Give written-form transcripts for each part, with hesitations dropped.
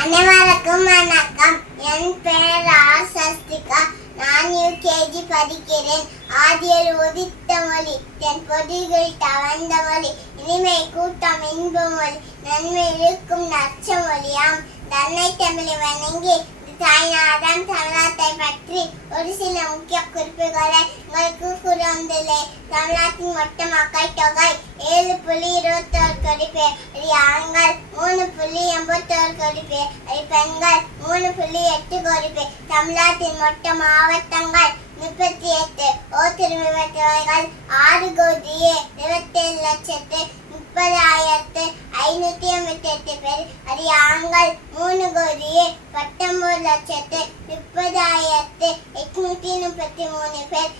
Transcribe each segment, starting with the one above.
அனைவருக்கும் வணக்கம். என் பெயர் சஸ்திகா. நான் யூகேஜி படிக்கிறேன். ஆதியில் உதித்த மொழி, என் பொதிகள் தவழ்ந்த மொழி, இனிமை கூட்டம் இன்ப மொழி, நன்மை இருக்கும் நச்ச மொழியாம். தன்னை தமிழை வணங்கி தாய்நாதன் தமிழ்நாட்டை பற்றி ஒரு சில முக்கிய குறிப்புகளை உங்களுக்கு கூறந்துள்ளே. தமிழ்நாட்டின் மொத்த மக்கள் தொகை 7.21 கோடி பேர். அது ஆண்கள் 3.81 கோடி பேர். அது பெண்கள் 3.8 கோடி பேர். தமிழ்நாட்டின் மொத்த மாவட்டங்கள் 38. ஓட்டுரிமை பெற்றவர்கள் 6,27,30,588 பேர். அது ஆண்கள் 3,30,30,833 பேர்.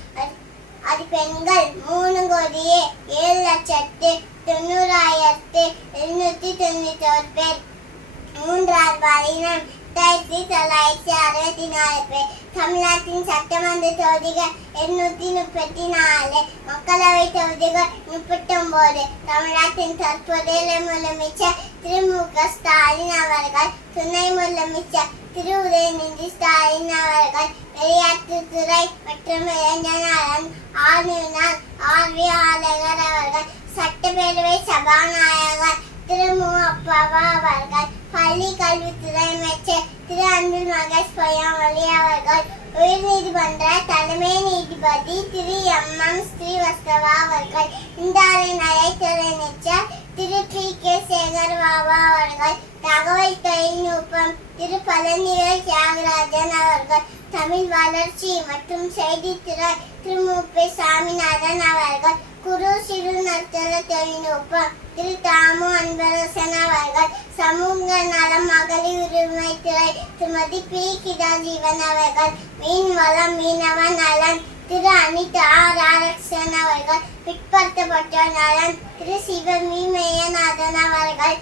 அது பெண்கள் 3,90,791 பேர். மூன்றாவது பாலினம் 964 பேர். தமிழ்நாட்டின் சட்டமன்ற தொகுதிகள் 234, மக்களவை தொகுதிகள் 39. தமிழ்நாட்டின் தற்போதைய முதலமைச்சர் திரு மு.க. ஸ்டாலின் அவர்கள், துணை முதலமைச்சர் திரு உதயநிதி ஸ்டாலின் அவர்கள், விளையாட்டுத்துறை மற்றும் இளைஞர் நலன் ஆளுநர் ஆர்வியாளர் அவர்கள், சட்டப்பேரவை சபாநாயகர் திரு மு. அப்பாவா அவர்கள், பள்ளி கல்வித்துறை அமைச்சர் திரு அன்பில் மகேஷ் பொய்யாமொழி அவர்கள், உயர்நீதிமன்ற தலைமை நீதிபதி திரு எம்.எம். ஸ்ரீவத்சவா அவர்கள், இந்தியாவின் நடைத்துறை அமைச்சர் திரு பி.கே. சேகர் பாபு அவர்கள், தகவல் தொழில்நுட்பம் திரு பழனிவேல் தியாகராஜன் அவர்கள், தமிழ் வளர்ச்சி மற்றும் செய்தித்துறை திரு மு.பி. சாமிநாதன் அவர்கள், குறு சிறு நடுத்தர தொழில்நுட்பம் திரு தாமு அன்பரசன் அவர்கள், சமூக நலம் மகளிர் உரிமைத்துறை திருமதி பி. கிதாஜீவன் அவர்கள், மீன்வளம் மீனவ நலன் திரு அனிதா ராரக்ஷன் அவர்கள், பிற்படுத்தப்பட்டோர் நலன் திரு சிவமி மேயநாதன் அவர்கள்,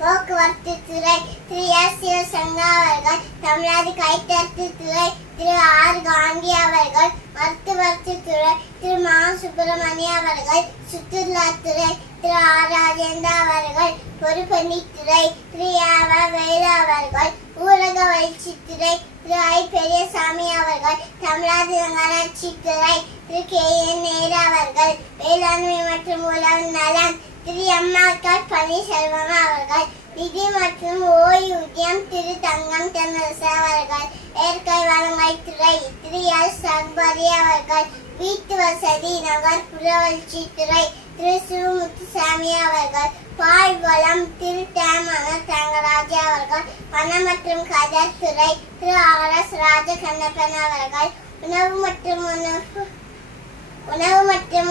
போக்குவரத்து துறை திரு எஸ். சிவசங்கா அவர்கள், தமிழ்நாடு கைத்தறித்து துறை திரு ஆர். காந்தி அவர்கள், மருத்துவத்து துறை திரு மா. சுப்பிரமணிய அவர்கள், சுற்றுலாத்துறை திரு ஆர். ராஜேந்திர அவர்கள், பொறுப்பணித்துறை திரு ஏவ. வேலு அவர்கள், ஊரக வளர்ச்சித்துறை திரு ஐ. பெரியசாமி அவர்கள், தமிழ்நாடு நகராட்சித்துறை திரு கே. என். நேரு அவர்கள், வேளாண்மை மற்றும் உழவு நலன் திரு எம். ஆர். பன்னீர்செல்வம் அவர்கள், நிதி மற்றும் ஓய்வூதியம் திரு தங்கம் தென்னரசு அவர்கள், இயற்கை வளங்கள் துறை திரு எஸ். அக்பரி அவர்கள், வீட்டு வசதி நகர்ப்புற வளர்ச்சித்துறை திரு சு. முத்துசாமி அவர்கள், பால் வளம் திரு தேமன தங்கராஜ் அவர்கள், பணம் மற்றும் கதத்துறை திரு ஆர். எஸ். ராஜகண்ணப்பன் அவர்கள், உணவு மற்றும்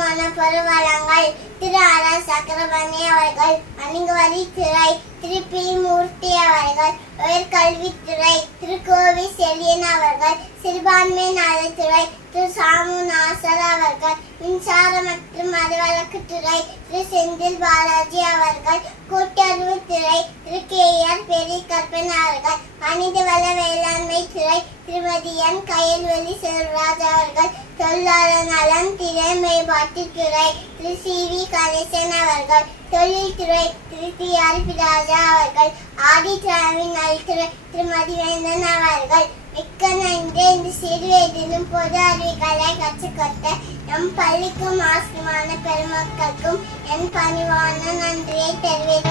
உணவுப்பொருள் வழங்கல் திரு ஆர். சக்கரபாணி அவர்கள், வணிக வரித்துறை திரு பி. மூர்த்தி அவர்கள், உயர்கல்வித்துறை திரு கோவி செழியன் அவர்கள், சிறுபான்மை நலத்துறை திரு சாமு நாசர் அவர்கள், மின்சார மற்றும் மதுவிலக்குத்துறை திரு செந்தில் பாலாஜி அவர்கள், கூட்டுறவுத்துறை திரு கே. ஆர். பெரியகருப்பன் அவர்கள், மனிதவள வேளாண்மை துறை திருமதி என். கயல்வெளி செல்வராஜ் அவர்கள், தொழிலாளர் நலன் திரை மேம்பாட்டுத்துறை திரு சி. வி. கணேசன் அவர்கள், தொழில்துறை திரு டி. ஆர். ராஜா அவர்கள், ஆதித்ராவின் நலத்துறை திருமதி வேந்தன் அவர்கள். மிக்க நன்றி. இந்த சிறு வயதிலும் பொது அறிவுகளை கற்றுக்கொடுத்த நம் பள்ளிக்கும் ஆசிரியமான பெருமக்களுக்கும் என் பணிவான நன்றியை தெரிவித்து